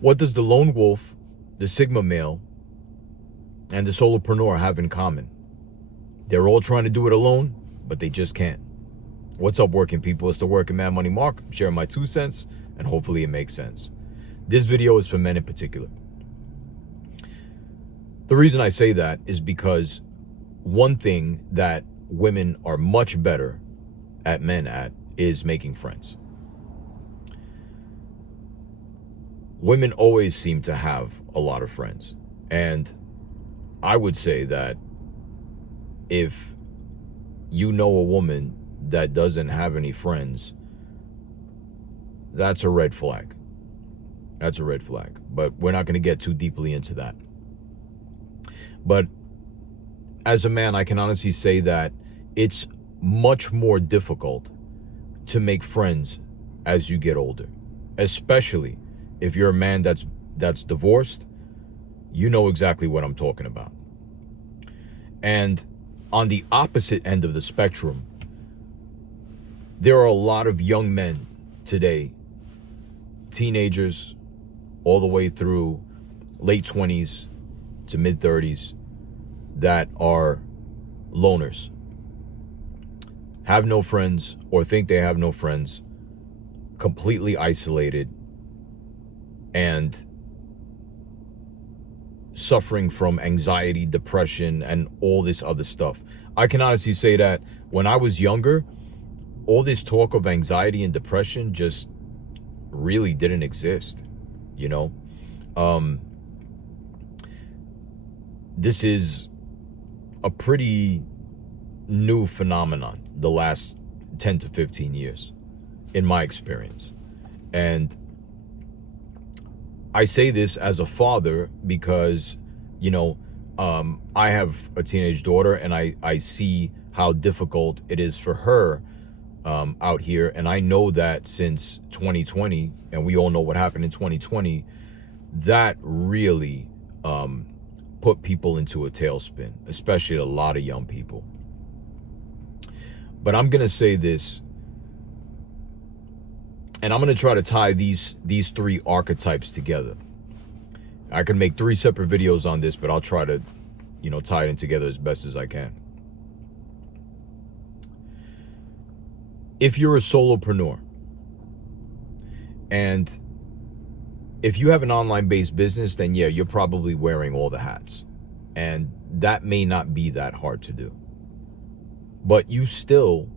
What does the lone wolf, the Sigma male, and the solopreneur have in common? They're all trying to do it alone, but they just can't. What's up, working people? It's the Working Man Money Mark. I'm sharing my 2 cents, and hopefully it makes sense. This video is for men in particular. The reason I say that is because one thing that women are much better at men at is making friends. Women always seem to have a lot of friends. And I would say that if you know a woman that doesn't have any friends, that's a red flag. That's a red flag. But we're not going to get too deeply into that. But as a man, I can honestly say that it's much more difficult to make friends as you get older, especially if you're a man that's divorced. You know exactly what I'm talking about. And on the opposite end of the spectrum, there are a lot of young men today, teenagers, all the way through late 20s to mid 30s, that are loners, have no friends or think they have no friends, completely isolated, and suffering from anxiety, depression, and all this other stuff. I can honestly say that when I was younger, all this talk of anxiety and depression just really didn't exist, you know? This is a pretty new phenomenon the last 10 to 15 years, in my experience. And I say this as a father because, you know, I have a teenage daughter, and I see how difficult it is for her out here. And I know that since 2020, and we all know what happened in 2020, that really put people into a tailspin, especially a lot of young people. But I'm going to say this, and I'm going to try to tie these 3 archetypes together. I can make 3 separate videos on this, but I'll try to, you know, tie it in together as best as I can. If you're a solopreneur, and if you have an online-based business, then yeah, you're probably wearing all the hats. And that may not be that hard to do. But you still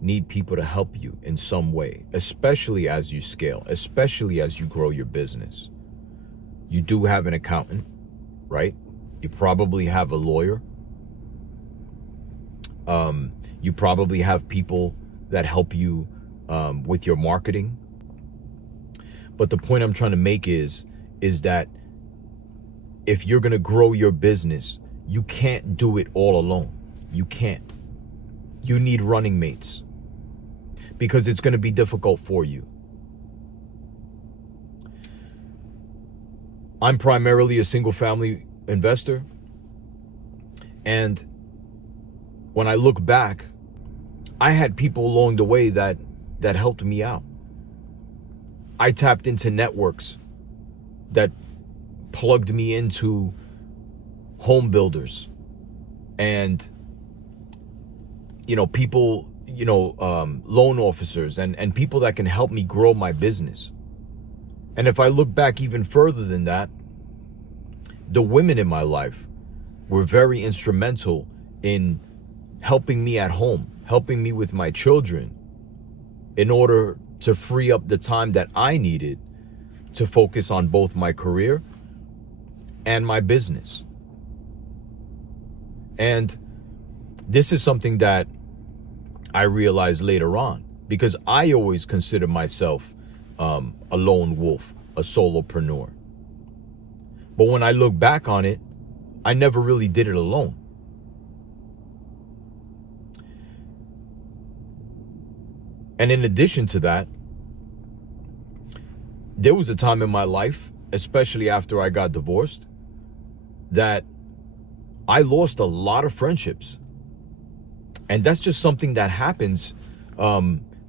need people to help you in some way, especially as you scale, especially as you grow your business. You do have an accountant, right? You probably have a lawyer. You probably have people that help you with your marketing. But the point I'm trying to make is that if you're going to grow your business, you can't do it all alone. You can't. You need running mates, because it's going to be difficult for you. I'm primarily a single family investor. And when I look back, I had people along the way that helped me out. I tapped into networks that plugged me into home builders and, you know, people, you know, loan officers and people that can help me grow my business. And if I look back even further than that, the women in my life were very instrumental in helping me at home, helping me with my children, in order to free up the time that I needed to focus on both my career and my business. And this is something that I realized later on, because I always consider myself a lone wolf, a solopreneur. But when I look back on it, I never really did it alone. And in addition to that, there was a time in my life, especially after I got divorced, that I lost a lot of friendships. And that's just something that happens,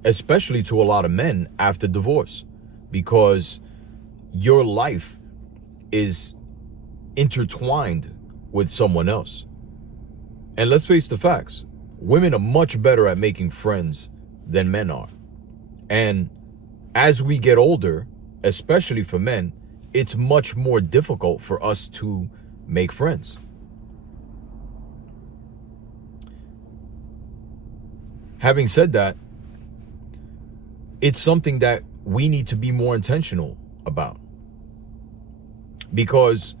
especially to a lot of men after divorce, because your life is intertwined with someone else. And let's face the facts. Women are much better at making friends than men are. And as we get older, especially for men, it's much more difficult for us to make friends. Having said that, it's something that we need to be more intentional about, because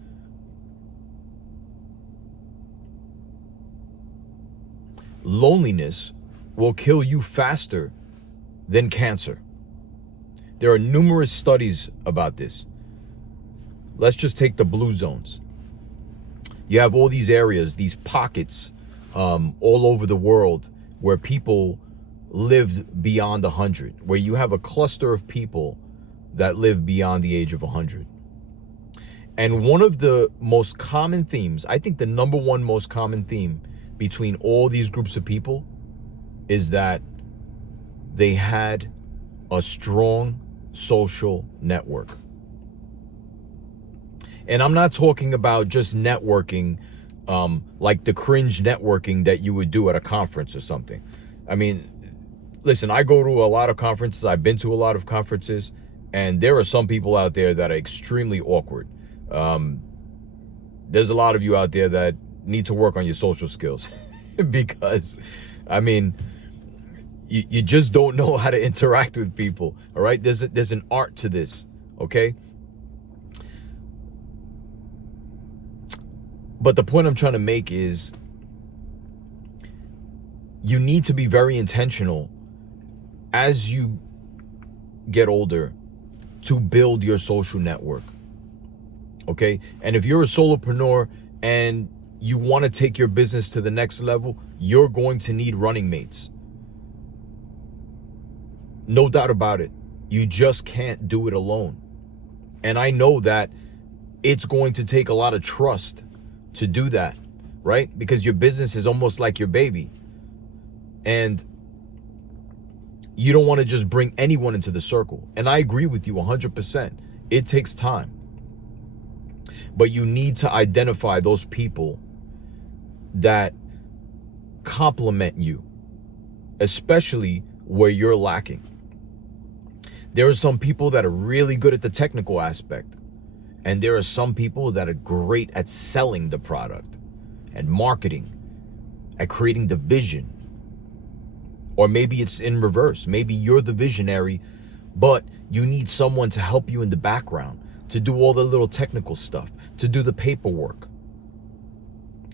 loneliness will kill you faster than cancer. There are numerous studies about this. Let's just take the blue zones. You have all these areas, these pockets all over the world where people lived beyond 100, where you have a cluster of people that live beyond the age of 100. And one of the most common themes, I think the number one most common theme between all these groups of people, is that they had a strong social network. And I'm not talking about just networking, like the cringe networking that you would do at a conference or something. I mean, listen, I go to a lot of conferences. I've been to a lot of conferences, and there are some people out there that are extremely awkward. There's a lot of you out there that need to work on your social skills because, I mean, you just don't know how to interact with people. All right, there's an art to this. Okay. But the point I'm trying to make is you need to be very intentional as you get older to build your social network. Okay? And if you're a solopreneur and you want to take your business to the next level, you're going to need running mates. No doubt about it. You just can't do it alone. And I know that it's going to take a lot of trust to do that, right? Because your business is almost like your baby. And you don't want to just bring anyone into the circle. And I agree with you 100%. It takes time. But you need to identify those people that complement you, especially where you're lacking. There are some people that are really good at the technical aspect. And there are some people that are great at selling the product and marketing, at creating the vision. Or maybe it's in reverse. Maybe you're the visionary, but you need someone to help you in the background, to do all the little technical stuff, to do the paperwork,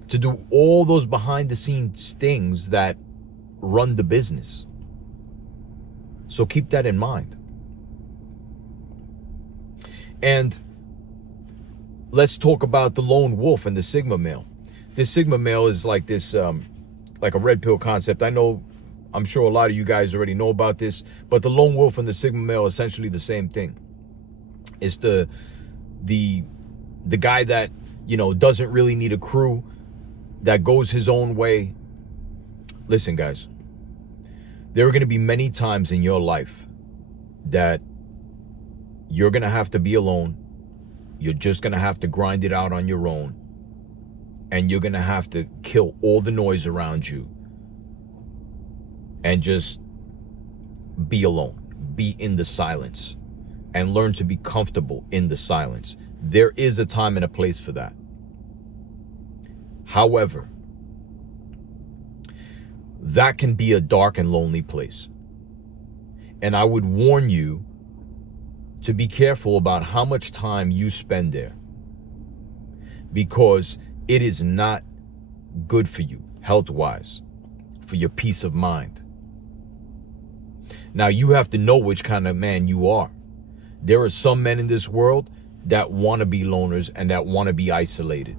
to do all those behind the scenes things that run the business. So keep that in mind. And let's talk about the lone wolf and the Sigma male. This Sigma male is like this, like a red pill concept. I'm sure a lot of you guys already know about this, but the lone wolf and the Sigma male are essentially the same thing. It's the guy that, doesn't really need a crew, that goes his own way. Listen, guys, there are going to be many times in your life that you're going to have to be alone. You're just going to have to grind it out on your own. And you're going to have to kill all the noise around you and just be alone. Be in the silence and learn to be comfortable in the silence. There is a time and a place for that. However, that can be a dark and lonely place. And I would warn you to be careful about how much time you spend there, because it is not good for you health-wise, for your peace of mind. Now, you have to know which kind of man you are. There are some men in this world that want to be loners and that want to be isolated.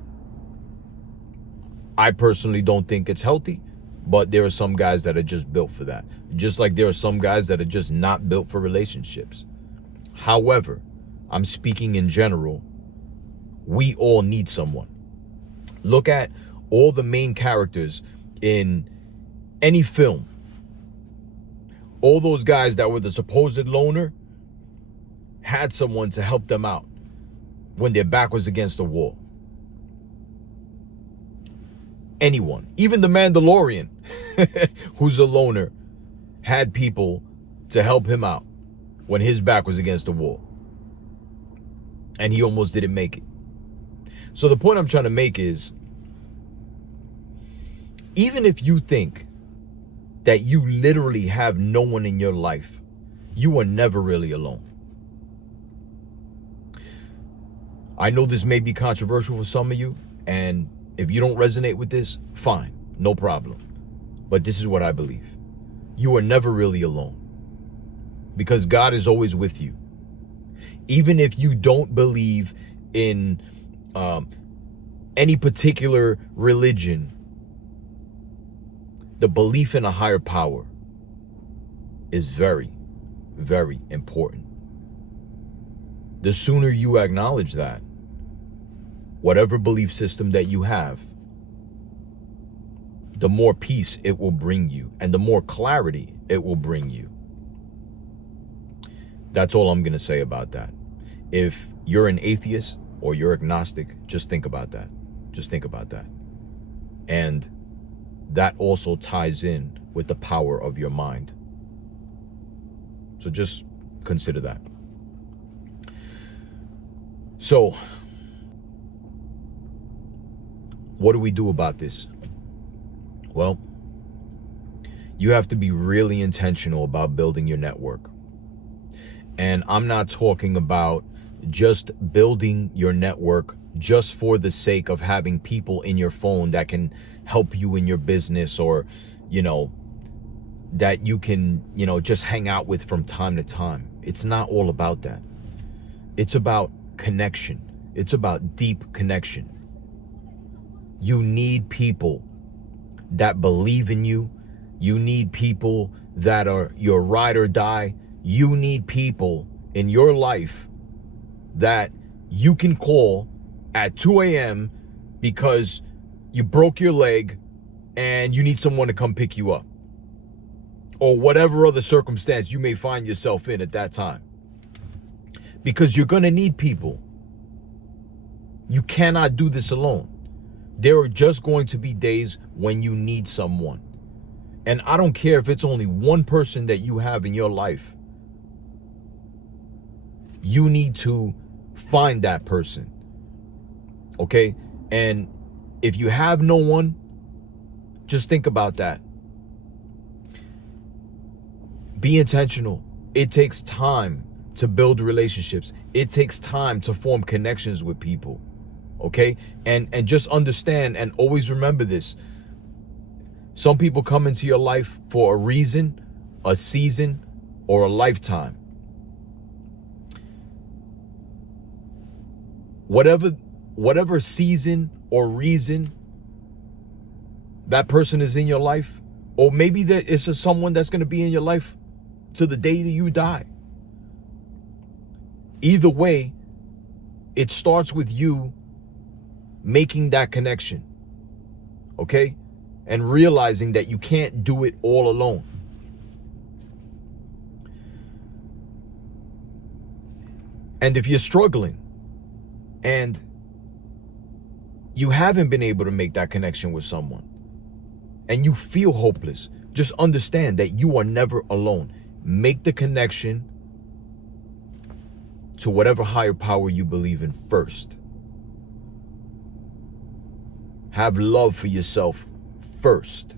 I personally don't think it's healthy, but there are some guys that are just built for that. Just like there are some guys that are just not built for relationships. However, I'm speaking in general. We all need someone. Look at all the main characters in any film. All those guys that were the supposed loner had someone to help them out, when their back was against the wall? Anyone, even the Mandalorian, who's a loner, had people to help him out when his back was against the wall. And he almost didn't make it. So the point I'm trying to make is, even if you think that you literally have no one in your life, you are never really alone. I know this may be controversial for some of you, and if you don't resonate with this, fine, no problem. But this is what I believe. You are never really alone, because God is always with you. Even if you don't believe in any particular religion, the belief in a higher power is very, very important. The sooner you acknowledge that, whatever belief system that you have, the more peace it will bring you and the more clarity it will bring you. That's all I'm going to say about that. If you're an atheist or you're agnostic, just think about that. Just think about that. And that also ties in with the power of your mind. So just consider that. So, what do we do about this? Well, you have to be really intentional about building your network. And I'm not talking about just building your network just for the sake of having people in your phone that can help you in your business, or, that you can, just hang out with from time to time. It's not all about that. It's about connection. It's about deep connection. You need people that believe in you. You need people that are your ride or die. You need people in your life that you can call at 2 a.m. because you broke your leg and you need someone to come pick you up, or whatever other circumstance you may find yourself in at that time. Because you're going to need people. You cannot do this alone. There are just going to be days when you need someone. And I don't care if it's only one person that you have in your life. You need to find that person. Okay? And if you have no one, just think about that. Be intentional. It takes time to build relationships. It takes time to form connections with people. Okay? And just understand and always remember this. Some people come into your life for a reason, a season, or a lifetime. Whatever season or reason that person is in your life, or maybe that it's just someone that's going to be in your life to the day that you die. Either way, it starts with you making that connection, okay? And realizing that you can't do it all alone. And if you're struggling and you haven't been able to make that connection with someone and you feel hopeless, just understand that you are never alone. Make the connection to whatever higher power you believe in first. Have love for yourself first.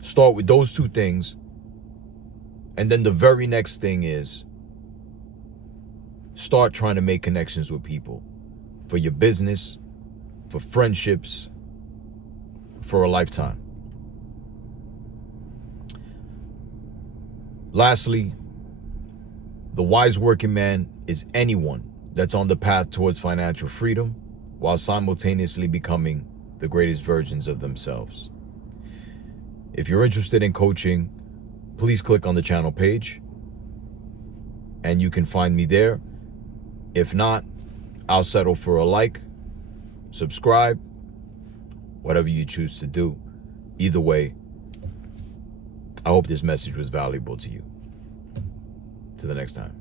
Start with those two things. And then the very next thing is start trying to make connections with people for your business, for friendships, for a lifetime. Lastly, the wise working man is anyone that's on the path towards financial freedom while simultaneously becoming the greatest versions of themselves. If you're interested in coaching, please click on the channel page and you can find me there. If not, I'll settle for a like, subscribe, whatever you choose to do. Either way, I hope this message was valuable to you. Till the next time.